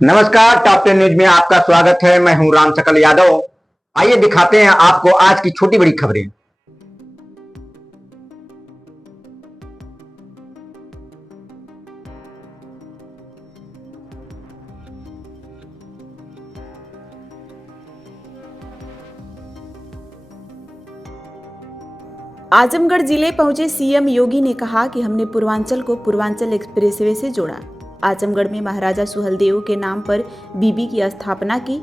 नमस्कार, top 10 news में आपका स्वागत है। मैं हूं राम सकल यादव। आइए दिखाते हैं आपको आज की छोटी बड़ी खबरें। आजमगढ़ जिले पहुंचे सीएम योगी ने कहा कि हमने पूर्वांचल को पूर्वांचल एक्सप्रेसवे से जोड़ा। आजमगढ़ में महाराजा सुहेलदेव के नाम पर बीबी की स्थापना की।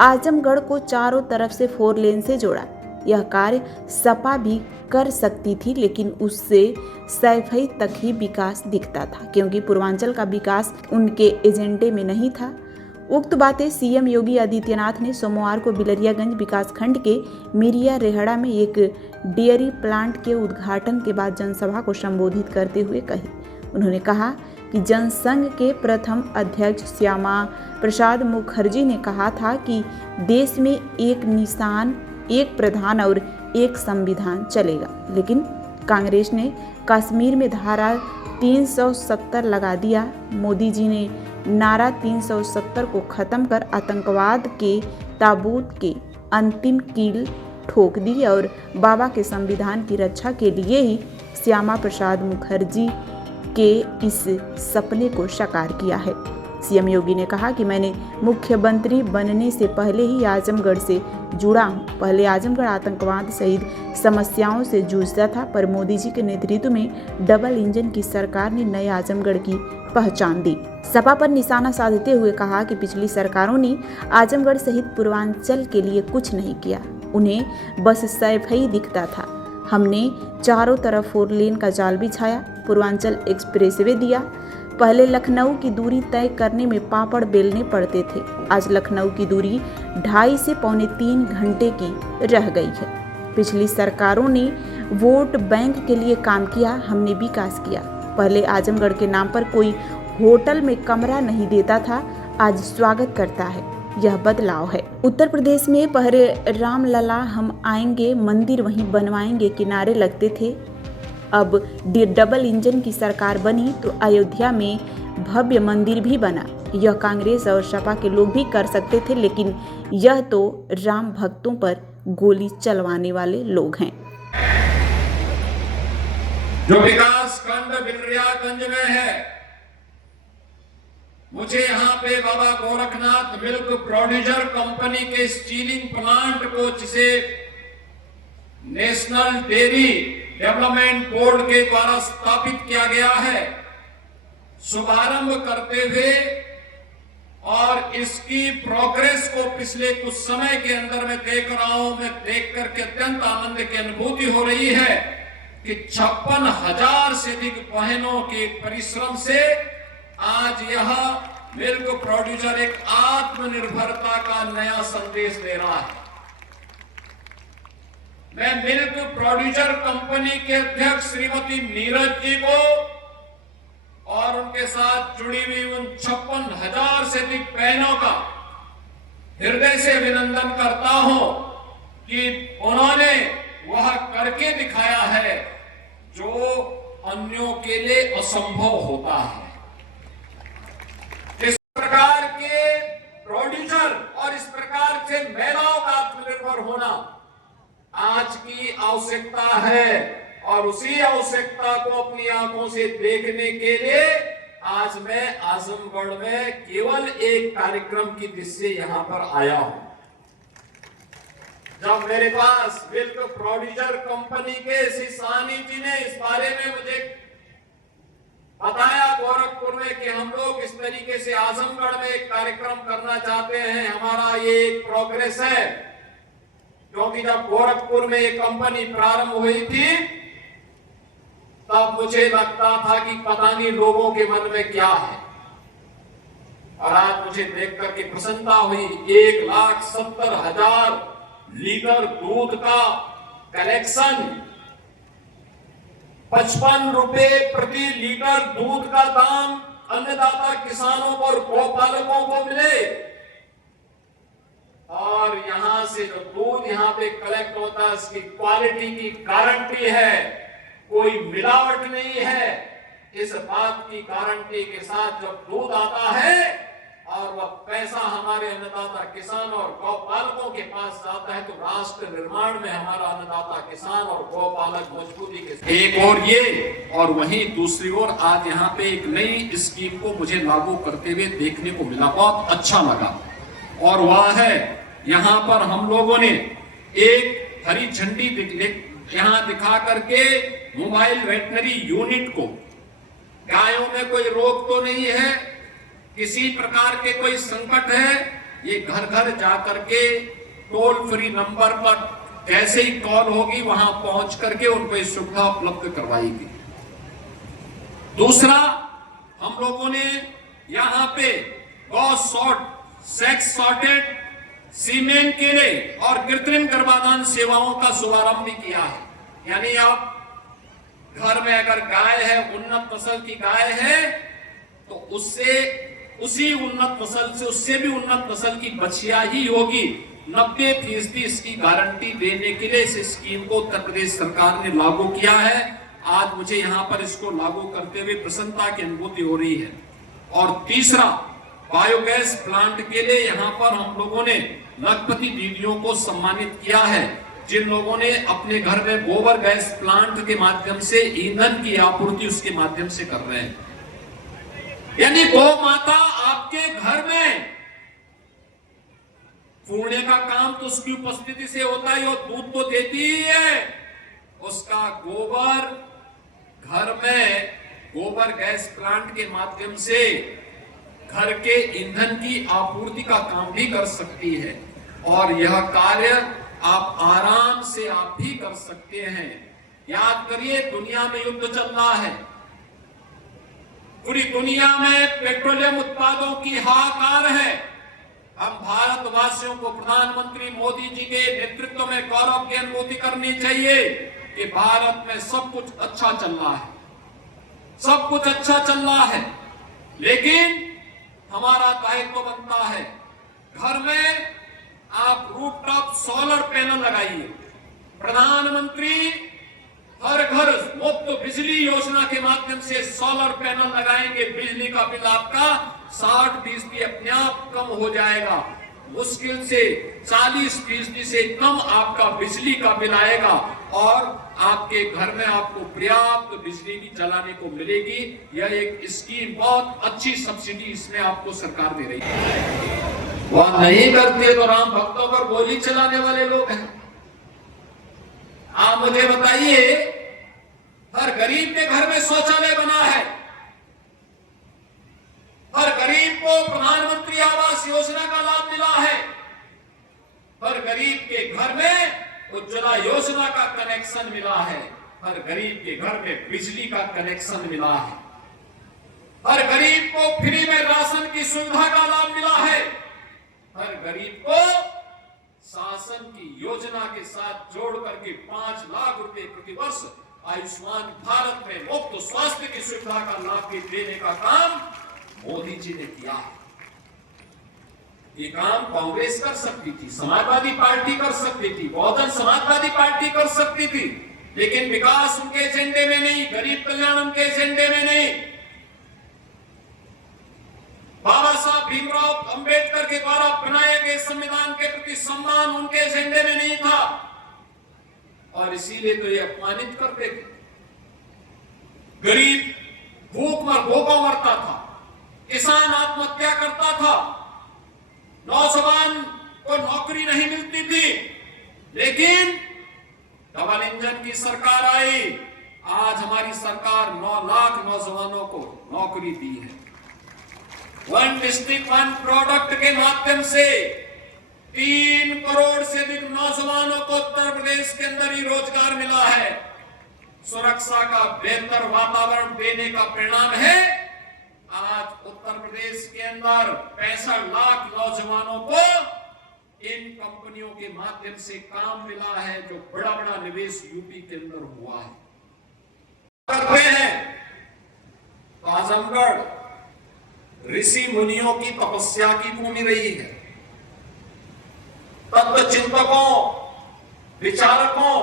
आजमगढ़ को चारों तरफ से 4 लेन से जोड़ा। यह कार्य सपा भी कर सकती थी, लेकिन उससे सैफई तक ही विकास दिखता था, क्योंकि पूर्वांचल का विकास उनके एजेंडे में नहीं था। उक्त बातें सीएम योगी आदित्यनाथ ने सोमवार को बिलरियागंज विकासखंड के मिरिया रेहड़ा में एक डेयरी प्लांट के उद्घाटन के बाद जनसभा को संबोधित करते हुए कही। उन्होंने कहा कि जनसंघ के प्रथम अध्यक्ष श्यामा प्रसाद मुखर्जी ने कहा था कि देश में एक निशान, एक प्रधान और एक संविधान चलेगा, लेकिन कांग्रेस ने कश्मीर में धारा 370 लगा दिया। मोदी जी ने नारा 370 को खत्म कर आतंकवाद के ताबूत के अंतिम कील ठोक दी और बाबा के संविधान की रक्षा के लिए ही श्यामा प्रसाद मुखर्जी के इस सपने को साकार किया है। सीएम योगी ने कहा कि मैंने मुख्यमंत्री बनने से पहले ही आजमगढ़ से जुड़ा हूँ। पहले आजमगढ़ आतंकवाद सहित समस्याओं से जूझता था, पर मोदी जी के नेतृत्व में डबल इंजन की सरकार ने नए आजमगढ़ की पहचान दी। सपा पर निशाना साधते हुए कहा कि पिछली सरकारों ने आजमगढ़ सहित पूर्वांचल के लिए कुछ नहीं किया, उन्हें बस सैफई दिखता था। हमने चारों तरफ 4 लेन का जाल बिछाया, पूर्वांचल एक्सप्रेसवे दिया। पहले लखनऊ की दूरी तय करने में पापड़ बेलने पड़ते थे, आज लखनऊ की दूरी 2.5 से पौने 3 घंटे की रह गई है। पिछली सरकारों ने वोट बैंक के लिए काम किया, हमने विकास किया। पहले आजमगढ़ के नाम पर कोई होटल में कमरा नहीं देता था, आज स्वागत करता है। यह बदलाव है। उत्तर प्रदेश में पहले राम लला हम आएंगे, मंदिर वहीं बनवाएंगे के नारे लगते थे। अब डबल इंजन की सरकार बनी तो अयोध्या में भव्य मंदिर भी बना। यह कांग्रेस और सपा के लोग भी कर सकते थे, लेकिन यह तो राम भक्तों पर गोली चलवाने वाले लोग हैं। जो विकास खंड बिलरियागंज में है, मुझे यहाँ पे बाबा गोरखनाथ मिल्क प्रोड्यूसर कंपनी के स्टीलिंग प्लांट को, जिसे नेशनल डेयरी डेवलपमेंट बोर्ड के द्वारा स्थापित किया गया है, शुभारंभ करते हुए और इसकी प्रोग्रेस को पिछले कुछ समय के अंदर मैं देख रहा हूं, मैं देख करके अत्यंत आनंद की अनुभूति हो रही है कि 56,000 से अधिक बहनों के परिश्रम से आज यह मिल्क प्रोड्यूसर एक आत्मनिर्भरता का नया संदेश दे रहा है। मैं मिल्क प्रोड्यूसर कंपनी के अध्यक्ष श्रीमती नीरज जी को और उनके साथ जुड़ी हुई उन 56,000 से अधिक बहनों का हृदय से अभिनंदन करता हूं कि उन्होंने वह करके दिखाया है जो अन्यों के लिए असंभव होता है। इस प्रकार के प्रोड्यूसर और इस प्रकार से महिलाओं का आत्मनिर्भर होना आज की आवश्यकता है, और उसी आवश्यकता को अपनी आंखों से देखने के लिए आज मैं आजमगढ़ में केवल एक कार्यक्रम की दृष्टि से यहां पर आया हूं। जब मेरे पास मिल्क प्रोड्यूसर कंपनी के श्री सानी जी ने इस बारे में मुझे बताया गोरखपुर में कि हम लोग इस तरीके से आजमगढ़ में एक कार्यक्रम करना चाहते हैं, हमारा ये एक प्रोग्रेस है, क्योंकि जब गोरखपुर में एक कंपनी प्रारंभ हुई थी तब मुझे लगता था कि पता नहीं लोगों के मन में क्या है, और आज मुझे देख करके प्रसन्नता हुई। 1,70,000 लीटर दूध का कलेक्शन, 55 रुपए प्रति लीटर दूध का दाम अन्नदाता किसानों को और गौपालकों को मिले, और यहां से जो दूध यहां पे कलेक्ट होता है उसकी क्वालिटी की गारंटी है, कोई मिलावट नहीं है। इस बात की गारंटी के साथ जब दूध आता है और वह पैसा हमारे अन्नदाता किसान और गौपालकों के पास जाता है तो राष्ट्र निर्माण में हमारा अन्नदाता किसान और गौपालक मजबूती के एक और ये और वहीं दूसरी ओर आज यहाँ पे एक नई स्कीम को मुझे लागू करते हुए देखने को मिला, बहुत अच्छा लगा। और वह है यहाँ पर हम लोगों ने एक हरी झंडी यहाँ दिखा करके मोबाइल वेटनरी यूनिट को, गायों में कोई रोग तो नहीं है, किसी प्रकार के कोई संकट है, ये घर घर जाकर के टोल फ्री नंबर पर जैसे ही कॉल होगी वहां पहुंच करके उनको ये सुविधा उपलब्ध करवाएगी। दूसरा, हम लोगों ने यहाँ पे गौ सॉर्ट, सेक्स सॉर्टेड सीमेन के लिए और कृत्रिम गर्भाधान सेवाओं का शुभारंभ भी किया है। यानी आप घर में अगर गाय है, उन्नत नस्ल की गाय है, तो उससे उसी उन्नत नस्ल से, उससे भी उन्नत नस्ल की बछिया ही होगी। 90% इसकी गारंटी देने के लिए इस स्कीम को उत्तर प्रदेश सरकार ने लागू किया है। आज मुझे यहाँ पर इसको लागू करते हुए प्रसन्नता की अनुभूति हो रही है। और तीसरा, बायोगैस प्लांट के लिए यहाँ पर हम लोगों ने लखपति दीदियों को सम्मानित किया है, जिन लोगों ने अपने घर में गोबर गैस प्लांट के माध्यम से ईंधन की आपूर्ति उसके माध्यम से कर रहे हैं। यानी गौ माता आपके घर में फूड़ने का काम तो उसकी उपस्थिति से होता है, और दूध तो देती ही है। उसका गोबर घर में गोबर गैस प्लांट के माध्यम से घर के ईंधन की आपूर्ति का काम भी कर सकती है। और यह कार्य आप आराम से आप भी कर सकते हैं। याद करिए, दुनिया में युद्ध चल रहा है, पूरी दुनिया में पेट्रोलियम उत्पादों की हाहाकार है। हम भारतवासियों को प्रधानमंत्री मोदी जी के नेतृत्व में गौरव की अनुभूति करनी चाहिए कि भारत में सब कुछ अच्छा चल रहा है, सब कुछ अच्छा चल रहा है। लेकिन हमारा दायित्व बनता है, घर में आप रूफटॉप सोलर पैनल लगाइए। प्रधानमंत्री हर घर मुफ्त बिजली योजना के माध्यम से सोलर पैनल लगाएंगे, बिजली का बिल आपका 60% अपने आप कम हो जाएगा। मुश्किल से 40% से कम आपका बिजली का बिल आएगा और आपके घर में आपको पर्याप्त बिजली भी चलाने को मिलेगी। यह एक स्कीम, बहुत अच्छी सब्सिडी इसमें आपको सरकार दे रही है। वह नहीं करते तो राम भक्तों पर गोली चलाने वाले लोग हैं। आप मुझे बताइए, हर गरीब के घर में शौचालय बना है, हर गरीब को प्रधानमंत्री आवास योजना का लाभ मिला है, हर गरीब के घर में उज्ज्वला योजना का कनेक्शन मिला है, हर गरीब के घर में बिजली का कनेक्शन मिला है, हर गरीब को फ्री में राशन की सुविधा का लाभ मिला है, हर गरीब को शासन की योजना के साथ जोड़ करके 5 लाख रुपए प्रतिवर्ष आयुष्मान भारत में मुफ्त स्वास्थ्य की सुविधा का लाभ भी देने का काम मोदी जी ने किया है। ये काम कांग्रेस कर सकती थी, समाजवादी पार्टी कर सकती थी, बहुजन समाजवादी पार्टी कर सकती थी, लेकिन विकास उनके एजेंडे में नहीं, गरीब कल्याण उनके एजेंडे में नहीं। बाबा साहब भीमराव अंबेडकर के द्वारा बनाए गए संविधान के प्रति सम्मान उनके एजेंडे में नहीं था, और इसीलिए तो ये अपमानित करते थे। गरीब भूख में भूखा मरता था, किसान आत्महत्या करता था, नौजवान को नौकरी नहीं मिलती थी, लेकिन डबल इंजन की सरकार आई। आज हमारी सरकार 9 लाख नौजवानों को नौकरी दी है। 1 डिस्ट्रिक्ट 1 प्रोडक्ट के माध्यम से 3 करोड़ से अधिक नौजवानों को उत्तर प्रदेश के अंदर ही रोजगार मिला है। सुरक्षा का बेहतर वातावरण देने का परिणाम है आज उत्तर प्रदेश के अंदर 65 लाख नौजवानों को इन कंपनियों के माध्यम से काम मिला है, जो बड़ा बड़ा निवेश यूपी के अंदर हुआ है। करते हैं तो आजमगढ़ ऋषि मुनियों की तपस्या की भूमि रही है। तत्व चिंतकों, विचारकों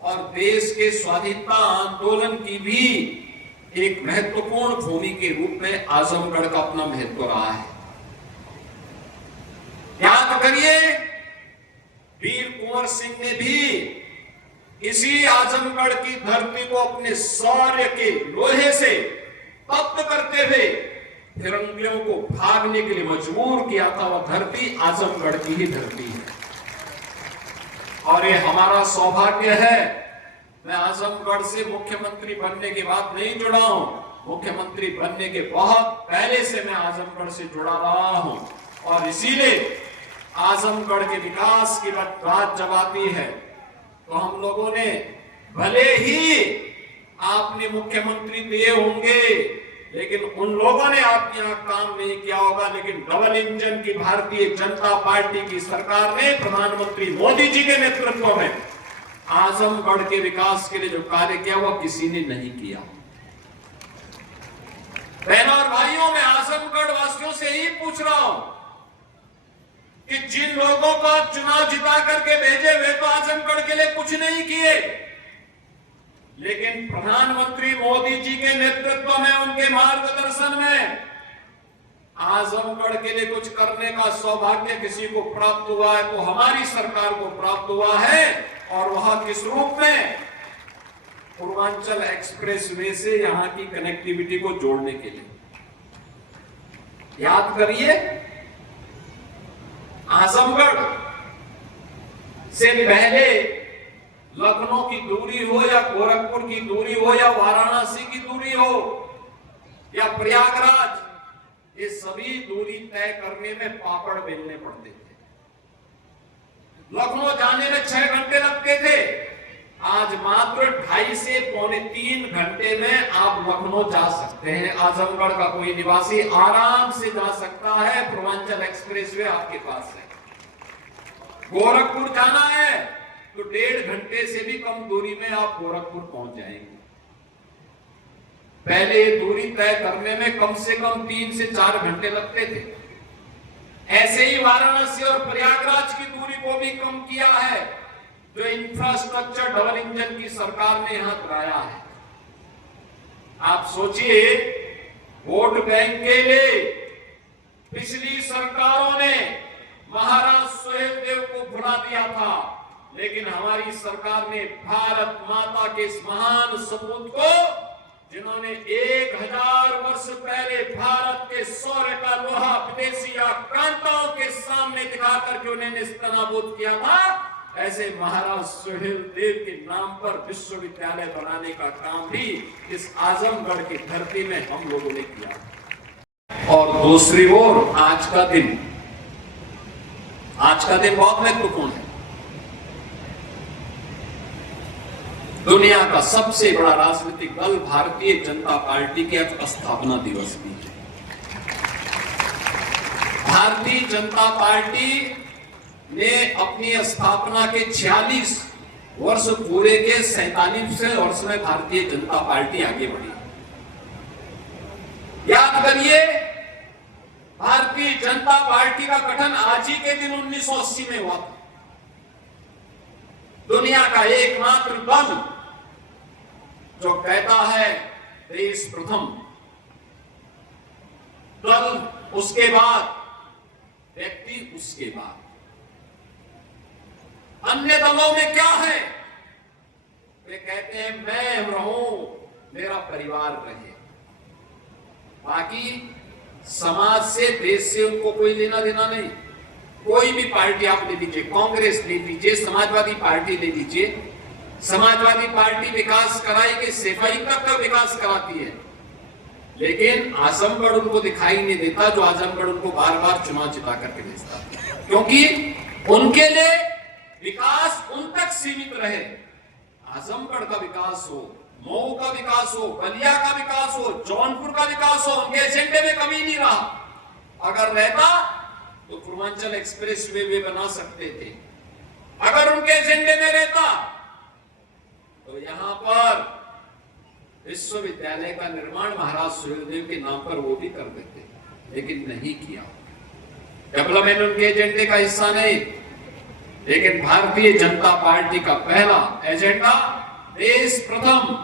और देश के स्वाधीनता आंदोलन की भी एक महत्वपूर्ण भूमि के रूप में आजमगढ़ का अपना महत्व रहा है। याद करिए, वीर कुंवर सिंह ने भी इसी आजमगढ़ की धरती को अपने शौर्य के लोहे से तप्त करते हुए फिरंगियों को भागने के लिए मजबूर किया था। वह धरती आजमगढ़ की ही धरती है और ये हमारा सौभाग्य है। मैं आजमगढ़ से मुख्यमंत्री बनने की बात नहीं जुड़ा हूं, मुख्यमंत्री बनने के बहुत पहले से मैं आजमगढ़ से जुड़ा रहा हूं और इसीलिए आजमगढ़ के विकास की बात जब आती है तो हम लोगों ने, भले ही आपने मुख्यमंत्री दिए होंगे लेकिन उन लोगों ने आपके यहां काम नहीं किया होगा, लेकिन डबल इंजन की भारतीय जनता पार्टी की सरकार ने प्रधानमंत्री मोदी जी के नेतृत्व में आजमगढ़ के विकास के लिए जो कार्य किया वो किसी ने नहीं किया। बहनों और भाइयों, मैं आजमगढ़ वासियों से ही पूछ रहा हूं कि जिन लोगों को चुनाव जिता करके भेजे वे तो आजमगढ़ के लिए कुछ नहीं किए, लेकिन प्रधानमंत्री मोदी जी के नेतृत्व में, उनके मार्गदर्शन में आजमगढ़ के लिए कुछ करने का सौभाग्य किसी को प्राप्त हुआ है तो हमारी सरकार को प्राप्त हुआ है। और वह किस रूप में? पूर्वांचल एक्सप्रेस वे से यहां की कनेक्टिविटी को जोड़ने के लिए। याद करिए, आजमगढ़ से पहले लखनऊ की दूरी हो या गोरखपुर की दूरी हो या वाराणसी की दूरी हो या प्रयागराज, ये सभी दूरी तय करने में पापड़ बेलने पड़ते थे। लखनऊ जाने में 6 घंटे लगते थे, आज मात्र 2.5 से पौने 3 घंटे में आप लखनऊ जा सकते हैं। आजमगढ़ का कोई निवासी आराम से जा सकता है, पूर्वांचल एक्सप्रेसवे आपके पास है। गोरखपुर जाना है तो 1.5 घंटे से भी कम दूरी में आप गोरखपुर पहुंच जाएंगे। पहले दूरी तय करने में कम से कम 3 से 4 घंटे लगते थे। ऐसे ही वाराणसी और प्रयागराज की दूरी को भी कम किया है, जो इंफ्रास्ट्रक्चर डबल इंजन की सरकार ने यहां कराया है। आप सोचिए, वोट बैंक के लिए पिछली सरकारों ने महाराज सुहेलदेव को भुला दिया था, लेकिन हमारी सरकार ने भारत माता के इस महान सपूत को, जिन्होंने 1000 वर्ष पहले भारत के शौर्य का लोहा विदेशी आक्रांताओं के सामने दिखाकर के उन्हें नेस्तनाबूद किया था, ऐसे महाराज सुहेलदेव के नाम पर विश्वविद्यालय बनाने का काम भी इस आजमगढ़ की धरती में हम लोगों ने किया। और दूसरी ओर आज का दिन बहुत महत्वपूर्ण है। दुनिया का सबसे बड़ा राजनीतिक दल भारतीय जनता पार्टी के आज स्थापना दिवस भी है। भारतीय जनता पार्टी ने अपनी स्थापना के 46 वर्ष पूरे के 47वें वर्ष में भारतीय जनता पार्टी आगे बढ़ी। याद करिए, भारतीय जनता पार्टी का गठन आज ही के दिन 1980 में हुआ था। दुनिया का एकमात्र दल जो कहता है देश प्रथम, दल उसके बाद, व्यक्ति उसके बाद। अन्य दलों में क्या है? वे कहते हैं मैं रहूं, मेरा परिवार रहे, बाकी समाज से, देश से उनको कोई लेना देना नहीं। कोई भी पार्टी आप ले लीजिए, कांग्रेस ले लीजिए, समाजवादी पार्टी ले लीजिए, समाजवादी पार्टी विकास कराई के सिपाही तक का विकास कराती है, लेकिन आजमगढ़ उनको दिखाई नहीं देता, जो आजमगढ़ उनको बार बार चुनाव जिता करके भेजता, क्योंकि उनके लिए विकास उन तक सीमित रहे। आजमगढ़ का विकास हो, मऊ का विकास हो, बलिया का विकास हो, जौनपुर का विकास हो, उनके एजेंडे में कभी नहीं रहा। अगर रहता तो पूर्वांचल एक्सप्रेस वे बना सकते थे। अगर उनके एजेंडे में रहता तो यहां पर विश्वविद्यालय का निर्माण महाराज सुहेलदेव के नाम पर वो भी कर देते, लेकिन नहीं किया। डेवलपमेंट उनके एजेंडे का हिस्सा नहीं। लेकिन भारतीय जनता पार्टी का पहला एजेंडा देश प्रथम,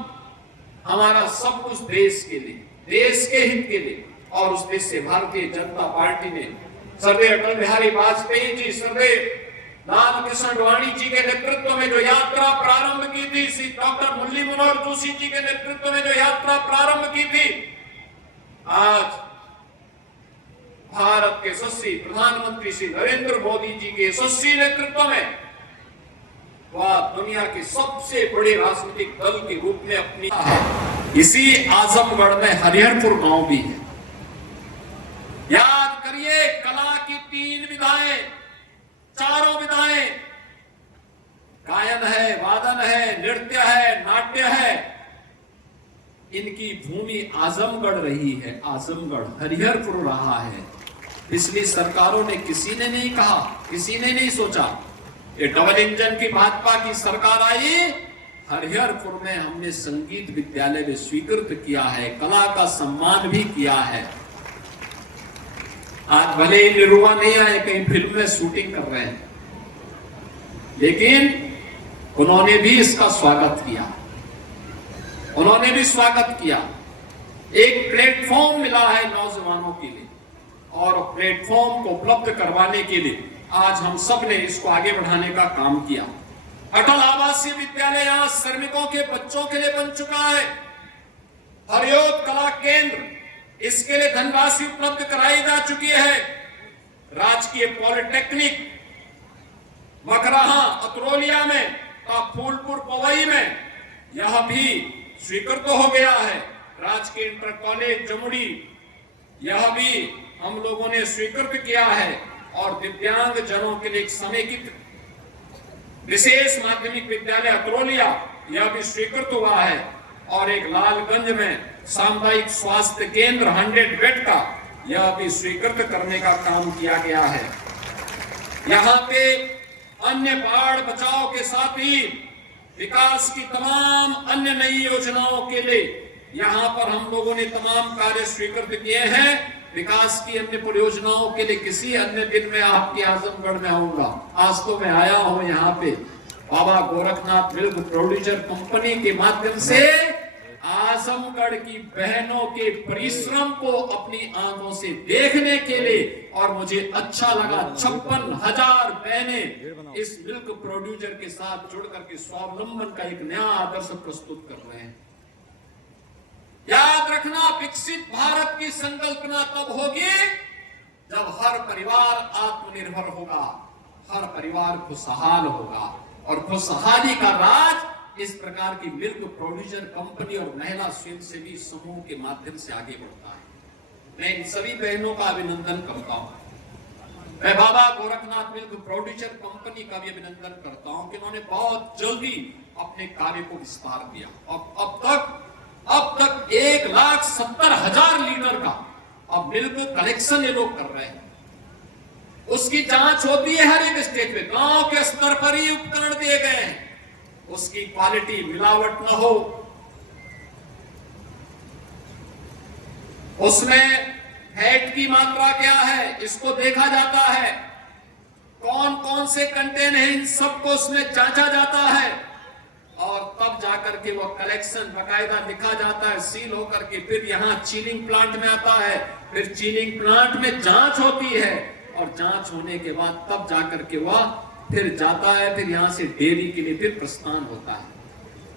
हमारा सब कुछ देश के लिए, देश के हित के लिए, और उस देश से भारतीय जनता पार्टी ने सर्वे अटल बिहारी वाजपेयी जी, सर्वे लाल कृष्ण आडवाणी जी के नेतृत्व में जो यात्रा प्रारंभ की थी, श्री डॉक्टर मुरली मनोहर जोशी जी के नेतृत्व में जो यात्रा प्रारंभ की थी, आज भारत के यशस्वी प्रधानमंत्री श्री नरेंद्र मोदी जी के यशस्वी नेतृत्व में वह दुनिया के सबसे बड़े राजनीतिक दल के रूप में अपनी इसी आजमगढ़ में हरिहरपुर गांव भी है। याद करिए, कला की 3 विधाएं, 4 विधाएं, गायन है, वादन है, नृत्य है, नाट्य है, इनकी भूमि आजमगढ़ रही है। आजमगढ़ हरिहरपुर रहा है। पिछली सरकारों ने किसी ने नहीं कहा, किसी ने नहीं सोचा। ये डबल इंजन की भाजपा की सरकार आई, हरिहरपुर में हमने संगीत विद्यालय में स्वीकृत किया है, कला का सम्मान भी किया है। आज भले ही निरुआ नहीं आए, कहीं फिल्म में शूटिंग कर रहे हैं, लेकिन उन्होंने भी इसका स्वागत किया, उन्होंने भी स्वागत किया। एक प्लेटफॉर्म मिला है नौजवानों के लिए, और प्लेटफॉर्म को उपलब्ध करवाने के लिए आज हम सब ने इसको आगे बढ़ाने का काम किया। अटल आवासीय विद्यालय यहाँ श्रमिकों के बच्चों के लिए बन चुका है। हरियोद कला केंद्र, इसके लिए धनराशि उपलब्ध कराई जा चुकी है। राजकीय पॉलिटेक्निक मकराहा अतरोलिया में तथा फूलपुर पवई में यह भी स्वीकृत हो गया है। राजकीय इंटर कॉलेज जमुड़ी, यह भी हम लोगों ने स्वीकृत किया है। और दिव्यांग जनों के लिए एक समेकित विशेष माध्यमिक विद्यालय अतरोलिया, यह भी स्वीकृत हुआ है। और एक लालगंज में सामुदायिक स्वास्थ्य केंद्र 100 बेड का, यह भी स्वीकृत करने का काम किया गया है। यहाँ पे अन्य बाढ़ बचाव के साथ ही विकास की तमाम अन्य नई योजनाओं के लिए यहाँ पर हम लोगों ने तमाम कार्य स्वीकृत किए हैं। विकास की अन्य परियोजनाओं के लिए किसी अन्य दिन में आपके आजमगढ़ में आऊंगा। आज तो मैं आया हूं यहाँ पे बाबा गोरखनाथ मिल्क प्रोड्यूसर कंपनी के माध्यम से आजमगढ़ की बहनों के परिश्रम को अपनी आंखों से देखने के लिए, और मुझे अच्छा लगा 56,000 बहनें इस मिल्क प्रोड्यूसर के साथ जुड़ करके स्वावलंबन का एक नया आदर्श प्रस्तुत कर रहे हैं। याद रखना, विकसित भारत की संकल्पना तब होगी जब हर परिवार आत्मनिर्भर होगा, हर परिवार खुशहाल होगा। और खुशहाली का राज इस प्रकार की मिल्क प्रोड्यूसर कंपनी और महिला स्वयंसेवी समूह के माध्यम से आगे बढ़ता है। मैं इन सभी बहनों का अभिनंदन करता हूं। मैं बाबा गोरखनाथ मिल्क प्रोड्यूसर कंपनी का भी अभिनंदन करता हूं कि उन्होंने बहुत जल्दी अपने कार्य को विस्तार दिया। अब तक 1,70,000 लीटर का अब मिल्क कलेक्शन ये लोग कर रहे हैं। उसकी जांच होती है हर एक स्टेट पे, गांव के स्तर पर ही उपकरण दिए गए हैं, उसकी क्वालिटी मिलावट न हो, उसमें फैट की मात्रा क्या है इसको देखा जाता है, कौन कौन से कंटेन है इन सबको उसमें जांचा जाता है, और तब जाकर के वो कलेक्शन बकायदा लिखा जाता है, सील होकर के फिर यहाँ चीलिंग प्लांट में आता है, फिर चीलिंग प्लांट में जांच होती है, और जांच होने के बाद तब जाकर के वह फिर जाता है, फिर यहाँ से डेयरी के लिए फिर प्रस्थान होता है।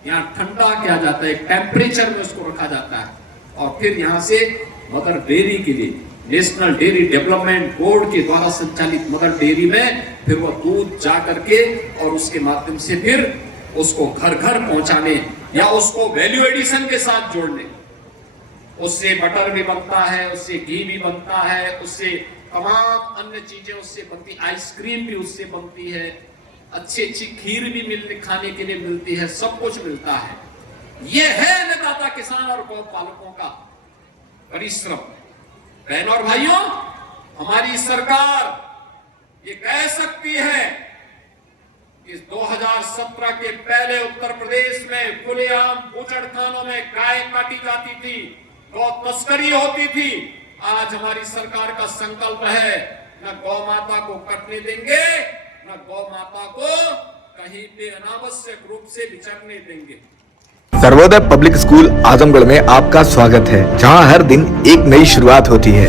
यहाँ ठंडा किया जाता है, टेम्परेचर में उसको रखा जाता है, और फिर यहाँ से मदर डेयरी के लिए नेशनल डेयरी डेवलपमेंट बोर्ड के द्वारा संचालित मदर डेयरी में फिर वह दूध जा करके और उसके माध्यम से फिर उसको घर घर पहुंचाने या उसको वैल्यू एडिशन के साथ जोड़ने, उससे बटर भी बनता है, उससे घी भी बनता है, उससे तमाम अन्य चीजें उससे बनती, आइसक्रीम भी उससे बनती है, अच्छी खीर भी खाने के लिए मिलती है, सब कुछ मिलता है। यह है अन्नदाता किसान और गौ पालकों का परिश्रम। बहनों और भाइयों, हमारी सरकार ये कह सकती है कि 2017 के पहले उत्तर प्रदेश में खुलेआम बूचड़खानों में गाय काटी जाती थी, गौ तस्करी होती थी। आज हमारी सरकार का संकल्प है, न गौ माता को कटने देंगे, न गौ माता को कहीं पे अनावश्यक रूप से विचरने देंगे। सर्वोदय पब्लिक स्कूल आजमगढ़ में आपका स्वागत है, जहां हर दिन एक नई शुरुआत होती है।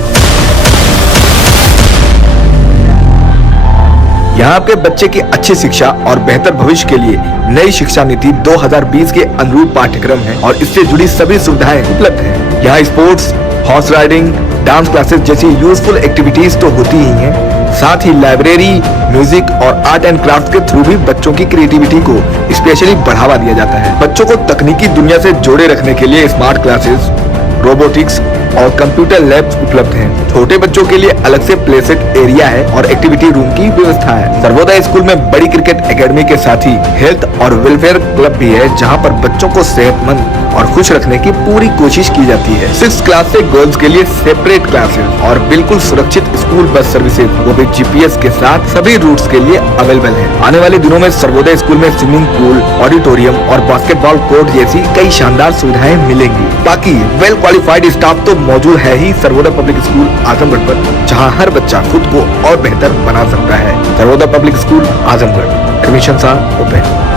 यहाँ आपके बच्चे की अच्छी शिक्षा और बेहतर भविष्य के लिए नई शिक्षा नीति 2020 के अनुरूप पाठ्यक्रम है और इससे जुड़ी सभी सुविधाएं उपलब्ध हैं। यहाँ sports, horse riding, dance classes जैसी यूजफुल एक्टिविटीज तो होती ही हैं, साथ ही लाइब्रेरी, म्यूजिक और आर्ट एंड क्राफ्ट के थ्रू भी बच्चों की क्रिएटिविटी को स्पेशली बढ़ावा दिया जाता है। बच्चों को तकनीकी दुनिया से जोड़े रखने के लिए स्मार्ट क्लासेस, रोबोटिक्स और कंप्यूटर लैब्स उपलब्ध हैं। छोटे बच्चों के लिए अलग से प्ले सेट एरिया है और एक्टिविटी रूम की व्यवस्था है। सर्वोदय स्कूल में बड़ी क्रिकेट एकेडमी के साथ ही हेल्थ और वेलफेयर क्लब भी है, जहां पर बच्चों को सेहतमंद और खुश रखने की पूरी कोशिश की जाती है। 6th क्लास से गर्ल्स के लिए सेपरेट क्लासेस और बिल्कुल सुरक्षित स्कूल बस सर्विसेज, वो भी GPS के साथ सभी रूट्स के लिए अवेलेबल है। आने वाले दिनों में सर्वोदय स्कूल में स्विमिंग पूल, ऑडिटोरियम और बास्केटबॉल कोर्ट जैसी कई शानदार सुविधाएं मिलेंगी। बाकी वेल क्वालिफाइड स्टाफ तो मौजूद है ही सर्वोदय पब्लिक स्कूल आजमगढ़ पर, जहां हर बच्चा खुद को और बेहतर बना सकता है। Sarvodaya public school Azamgarh, admission are open.